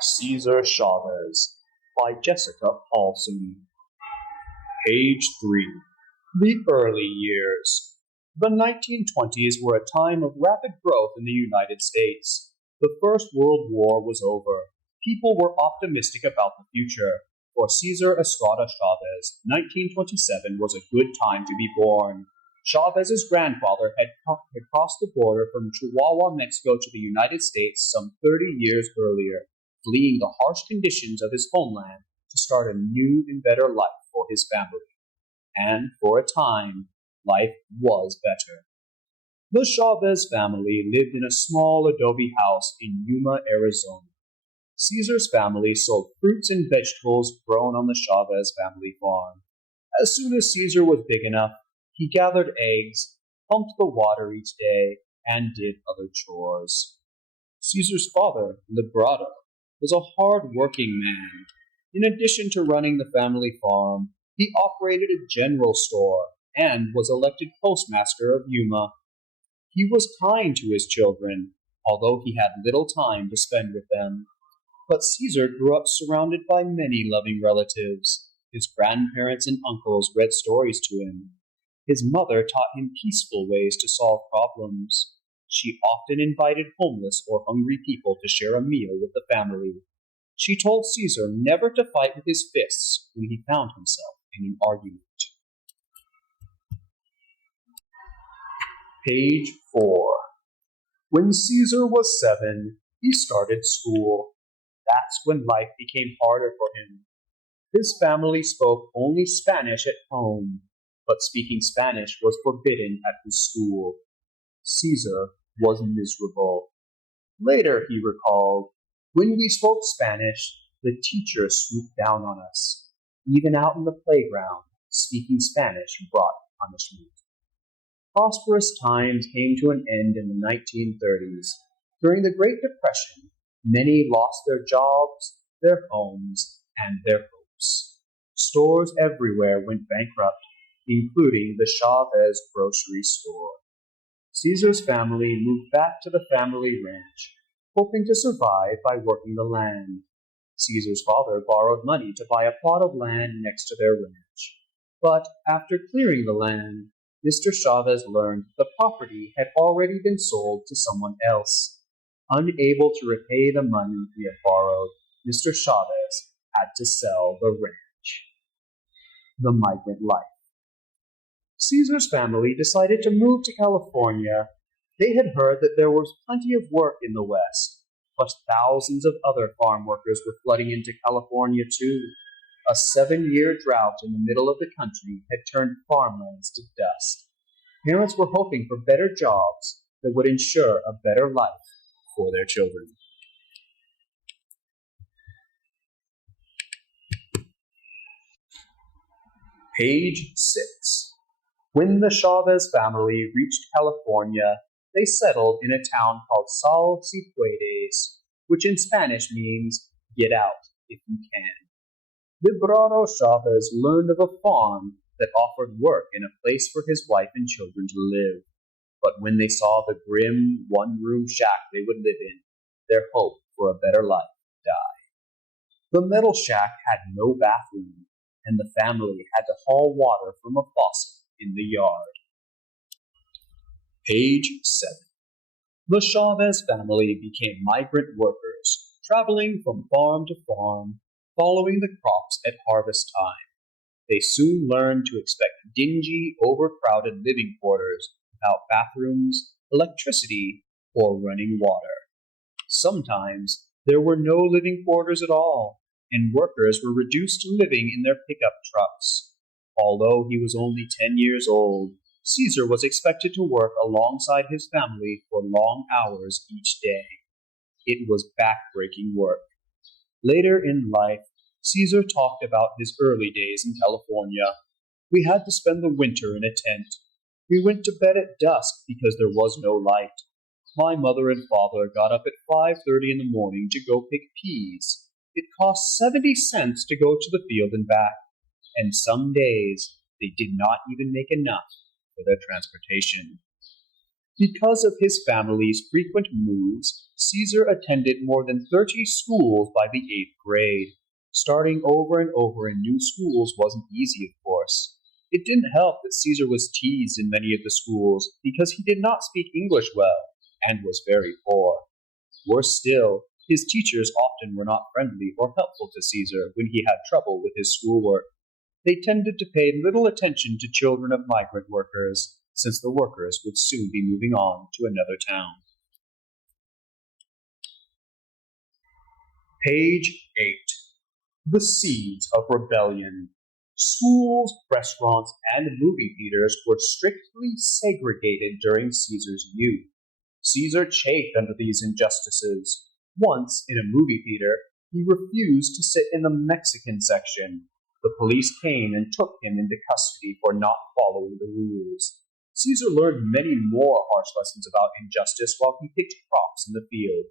Ceasar Chavez by Jessica Paulson. Page 3. The Early Years. The 1920s were a time of rapid growth in the United States. The First World War was over. People were optimistic about the future. For Cesar Estrada Chavez, 1927 was a good time to be born. Chavez's grandfather had crossed the border from Chihuahua, Mexico to the United States some 30 years earlier, fleeing the harsh conditions of his homeland to start a new and better life for his family. And for a time, life was better. The Chavez family lived in a small adobe house in Yuma, Arizona. Caesar's family sold fruits and vegetables grown on the Chavez family farm. As soon as Caesar was big enough, he gathered eggs, pumped the water each day, and did other chores. Caesar's father, Librado, was a hard-working man. In addition to running the family farm, he operated a general store and was elected postmaster of Yuma. He was kind to his children, although he had little time to spend with them. But Caesar grew up surrounded by many loving relatives. His grandparents and uncles read stories to him. His mother taught him peaceful ways to solve problems. She often invited homeless or hungry people to share a meal with the family. She told Caesar never to fight with his fists when he found himself in an argument. Page 4. When Caesar was 7, he started school. That's when life became harder for him. His family spoke only Spanish at home, but speaking Spanish was forbidden at his school. Caesar was miserable. Later, he recalled, when we spoke Spanish, the teacher swooped down on us. Even out in the playground, speaking Spanish brought punishment. Prosperous times came to an end in the 1930s. During the Great Depression, many lost their jobs, their homes, and their hopes. Stores everywhere went bankrupt, including the Chavez grocery store. Caesar's family moved back to the family ranch, hoping to survive by working the land. Caesar's father borrowed money to buy a plot of land next to their ranch. But after clearing the land, Mr. Chavez learned the property had already been sold to someone else. Unable to repay the money he had borrowed, Mr. Chavez had to sell the ranch. The migrant life. Caesar's family decided to move to California. They had heard that there was plenty of work in the West, plus thousands of other farm workers were flooding into California too. A 7-year drought in the middle of the country had turned farmlands to dust. Parents were hoping for better jobs that would ensure a better life for their children. Page 6. When the Chavez family reached California, they settled in a town called Sal Cifuentes, which in Spanish means get out if you can. Librado Chavez learned of a farm that offered work and a place for his wife and children to live. But when they saw the grim one-room shack they would live in, their hope for a better life died. The metal shack had no bathroom, and the family had to haul water from a faucet in the yard. Page 7. The Chavez family became migrant workers, traveling from farm to farm, following the crops at harvest time. They soon learned to expect dingy, overcrowded living quarters without bathrooms, electricity, or running water. Sometimes there were no living quarters at all, and workers were reduced to living in their pickup trucks. Although he was only 10 years old, Caesar was expected to work alongside his family for long hours each day. It was back-breaking work. Later in life, Caesar talked about his early days in California. We had to spend the winter in a tent. We went to bed at dusk because there was no light. My mother and father got up at 5:30 in the morning to go pick peas. It cost 70 cents to go to the field and back, and some days they did not even make enough for their transportation. Because of his family's frequent moves, Caesar attended more than 30 schools by the 8th grade. Starting over and over in new schools wasn't easy, of course. It didn't help that Caesar was teased in many of the schools because he did not speak English well and was very poor. Worse still, his teachers often were not friendly or helpful to Caesar when he had trouble with his schoolwork. They tended to pay little attention to children of migrant workers, since the workers would soon be moving on to another town. Page 8. The Seeds of Rebellion. Schools, restaurants, and movie theaters were strictly segregated during Caesar's youth. Caesar chafed under these injustices. Once, in a movie theater, he refused to sit in the Mexican section. The police came and took him into custody for not following the rules. Caesar learned many more harsh lessons about injustice while he picked crops in the field.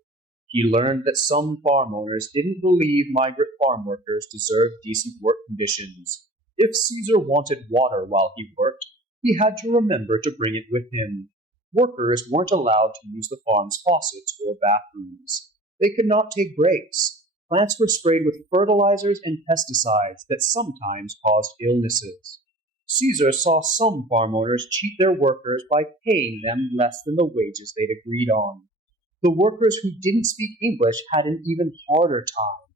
He learned that some farm owners didn't believe migrant farm workers deserved decent work conditions. If Caesar wanted water while he worked, he had to remember to bring it with him. Workers weren't allowed to use the farm's faucets or bathrooms. They could not take breaks. Plants were sprayed with fertilizers and pesticides that sometimes caused illnesses. Caesar saw some farm owners cheat their workers by paying them less than the wages they'd agreed on. The workers who didn't speak English had an even harder time.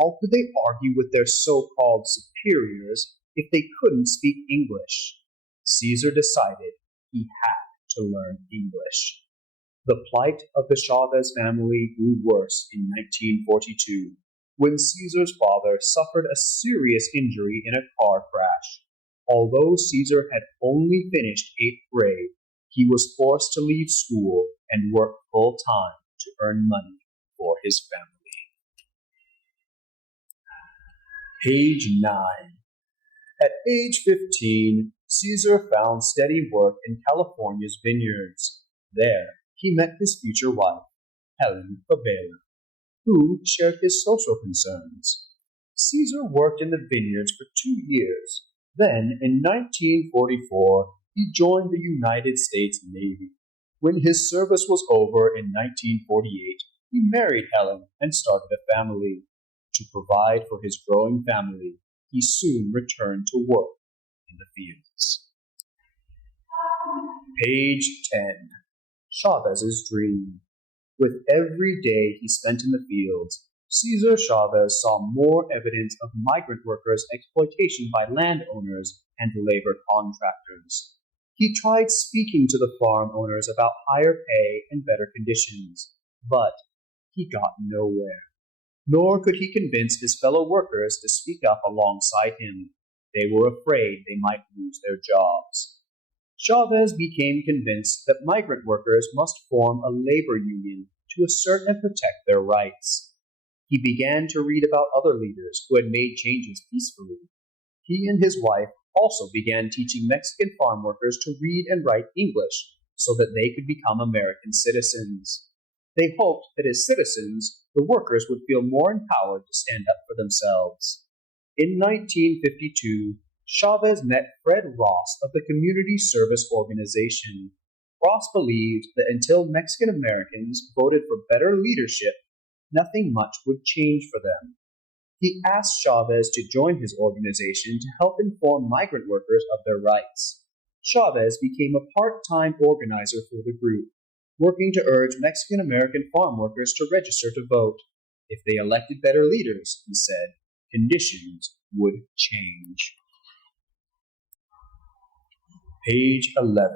How could they argue with their so-called superiors if they couldn't speak English? Caesar decided he had to learn English. The plight of the Chavez family grew worse in 1942, when Caesar's father suffered a serious injury in a car crash. Although Caesar had only finished 8th grade, he was forced to leave school and work full-time to earn money for his family. Page 9. At age 15, Caesar found steady work in California's vineyards. There, he met his future wife, Helen Fabela, who shared his social concerns. Caesar worked in the vineyards for 2 years. Then, in 1944, he joined the United States Navy. When his service was over in 1948, he married Helen and started a family. To provide for his growing family, he soon returned to work in the fields. Page 10. Chavez's dream. With every day he spent in the fields, Ceasar Chavez saw more evidence of migrant workers' exploitation by landowners and labor contractors. He tried speaking to the farm owners about higher pay and better conditions, but he got nowhere. Nor could he convince his fellow workers to speak up alongside him. They were afraid they might lose their jobs. Chavez became convinced that migrant workers must form a labor union to assert and protect their rights. He began to read about other leaders who had made changes peacefully. He and his wife also began teaching Mexican farm workers to read and write English so that they could become American citizens. They hoped that as citizens, the workers would feel more empowered to stand up for themselves. In 1952, Chavez met Fred Ross of the Community Service Organization. Ross believed that until Mexican Americans voted for better leadership, nothing much would change for them. He asked Chavez to join his organization to help inform migrant workers of their rights. Chavez became a part-time organizer for the group, working to urge Mexican American farm workers to register to vote. If they elected better leaders, he said, conditions would change. Page 11.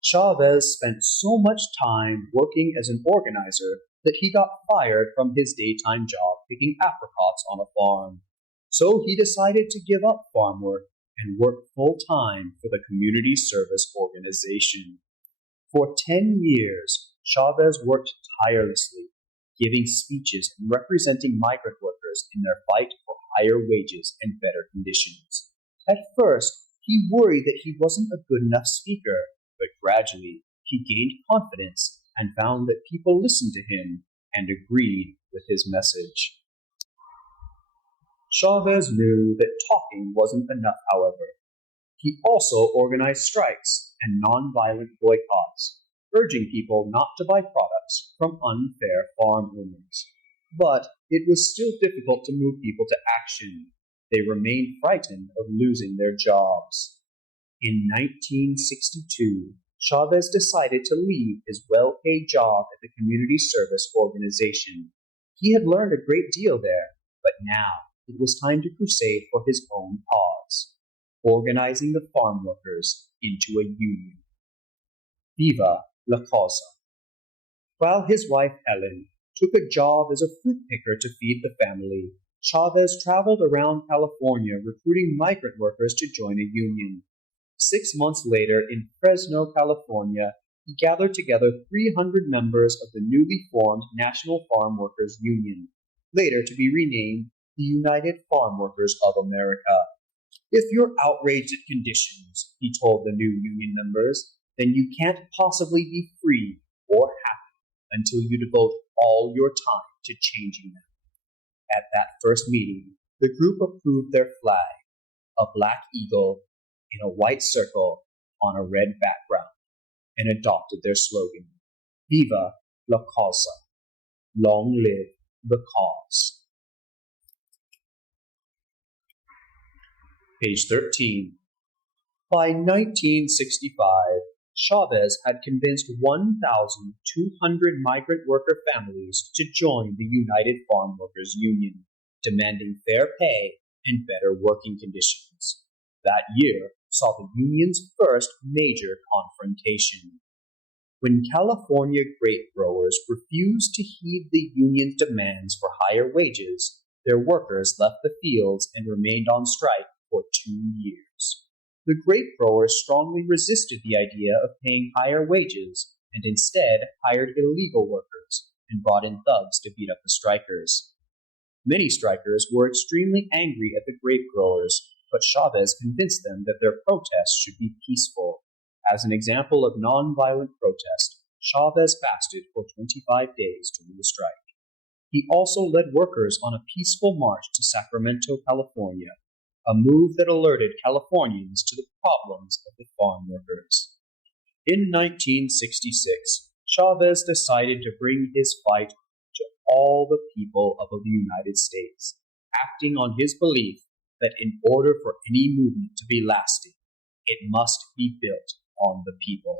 Chavez spent so much time working as an organizer that he got fired from his daytime job picking apricots on a farm. So he decided to give up farm work and work full-time for the Community Service Organization. For 10 years, Chavez worked tirelessly, giving speeches and representing migrant workers in their fight for higher wages and better conditions. At first, he worried that he wasn't a good enough speaker, but gradually he gained confidence and found that people listened to him and agreed with his message. Chavez knew that talking wasn't enough, however. He also organized strikes and nonviolent boycotts. urging people not to buy products from unfair farm owners. But it was still difficult to move people to action. They remained frightened of losing their jobs. In 1962, Chavez decided to leave his well-paid job at the community service organization. He had learned a great deal there, but now it was time to crusade for his own cause, organizing the farm workers into a union. Viva la causa. While his wife Ellen took a job as a fruit picker to feed the family, Chavez traveled around California recruiting migrant workers to join a union. 6 months later, in Fresno, California, he gathered together 300 members of the newly formed National Farm Workers Union, later to be renamed the United Farm Workers of America. If you're outraged at conditions, he told the new union members, then you can't possibly be free or happy until you devote all your time to changing them. At that first meeting, the group approved their flag, a black eagle in a white circle on a red background, and adopted their slogan, Viva la causa, long live the cause. Page 13. By 1965, Chavez had convinced 1,200 migrant worker families to join the United Farm Workers Union, demanding fair pay and better working conditions. That year saw the union's first major confrontation. When California grape growers refused to heed the union's demands for higher wages, their workers left the fields and remained on strike for 2 years. The grape growers strongly resisted the idea of paying higher wages and instead hired illegal workers and brought in thugs to beat up the strikers. Many strikers were extremely angry at the grape growers, but Chavez convinced them that their protests should be peaceful. As an example of nonviolent protest, Chavez fasted for 25 days during the strike. He also led workers on a peaceful march to Sacramento, California, a move that alerted Californians to the problems of the farm workers. In 1966, Chavez decided to bring his fight to all the people of the United States, acting on his belief that in order for any movement to be lasting, it must be built on the people.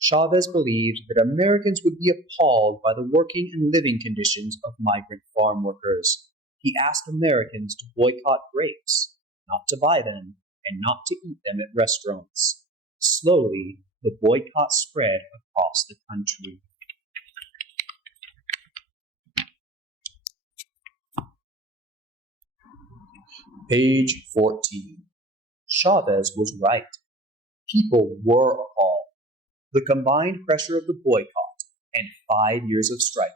Chavez believed that Americans would be appalled by the working and living conditions of migrant farm workers. He asked Americans to boycott grapes, not to buy them, and not to eat them at restaurants. Slowly, the boycott spread across the country. Page 14. Chavez was right. People were appalled. The combined pressure of the boycott and 5 years of striking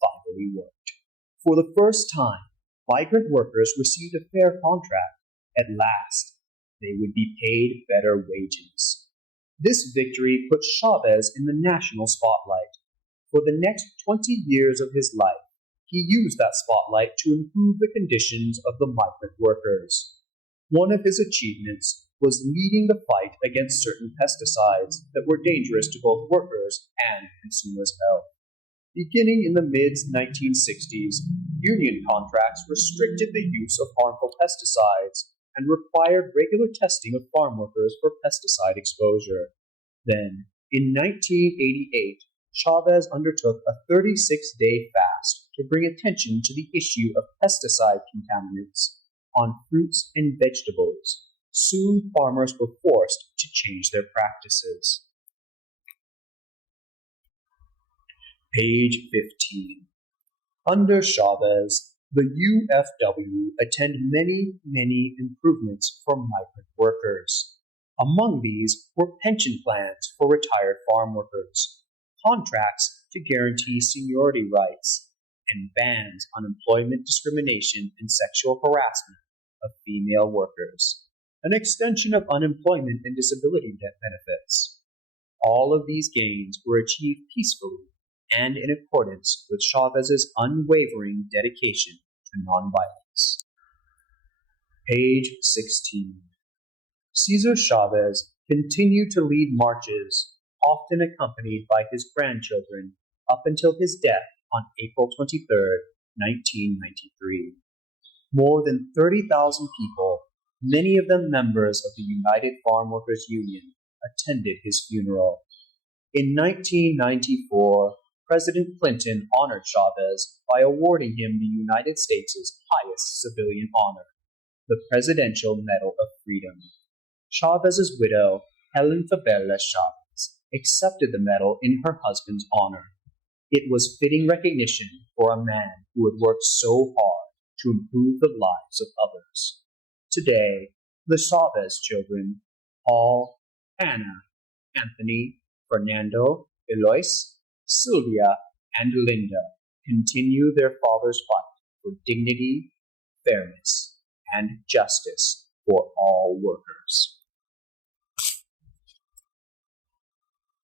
finally worked. For the first time, migrant workers received a fair contract. At last, they would be paid better wages. This victory put Chavez in the national spotlight. For the next 20 years of his life, he used that spotlight to improve the conditions of the migrant workers. One of his achievements was leading the fight against certain pesticides that were dangerous to both workers and consumers' health. Beginning in the mid-1960s, union contracts restricted the use of harmful pesticides and required regular testing of farm workers for pesticide exposure. Then, in 1988, Chavez undertook a 36-day fast to bring attention to the issue of pesticide contaminants on fruits and vegetables. Soon, farmers were forced to change their practices. Page 15. Under Chavez, the UFW attained many improvements for migrant workers. Among these were pension plans for retired farm workers, contracts to guarantee seniority rights, and bans on employment discrimination and sexual harassment of female workers, an extension of unemployment and disability benefits. All of these gains were achieved peacefully and in accordance with Chavez's unwavering dedication to nonviolence. Page 16. Ceasar Chavez continued to lead marches, often accompanied by his grandchildren up until his death on April 23, 1993. More than 30,000 people, many of them members of the United Farm Workers Union, attended his funeral. In 1994, President Clinton honored Chavez by awarding him the United States' highest civilian honor, the Presidential Medal of Freedom. Chavez's widow, Helen Fabela Chavez, accepted the medal in her husband's honor. It was fitting recognition for a man who had worked so hard to improve the lives of others. Today, the Chavez children, Paul, Anna, Anthony, Fernando, Eloise, Sylvia, and Linda, continue their father's fight for dignity, fairness, and justice for all workers.